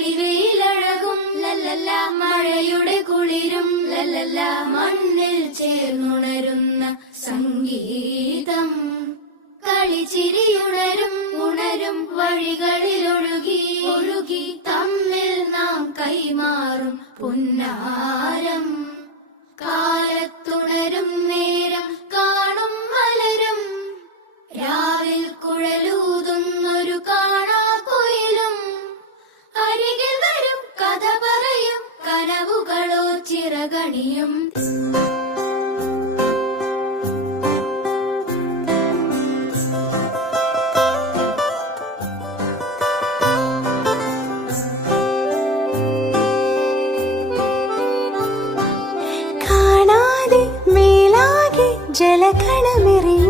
തെളിവെയിലഴകും ലല്ലല്ല, മഴയുടെ കുളിരും ലല്ലല്ല, മണ്ണിൽ ചേർന്നുണരുന്ന സംഗീതം. കളിച്ചിരിയുണരും ഉണരും വഴികളിൽ ഒഴുകി ഒഴുകി തമ്മിൽ നാം കൈമാറും പുന്നാരം. കാലത്തുണരും നേരം കാണും മലരും, രാവിൽ കുഴലൂതുന്നൊരു കാണാക്കുയിലും. അരികിൽ വരും കഥ പറയും കനവുകളോ ചിറകണിയും. ജലകണമെറിയും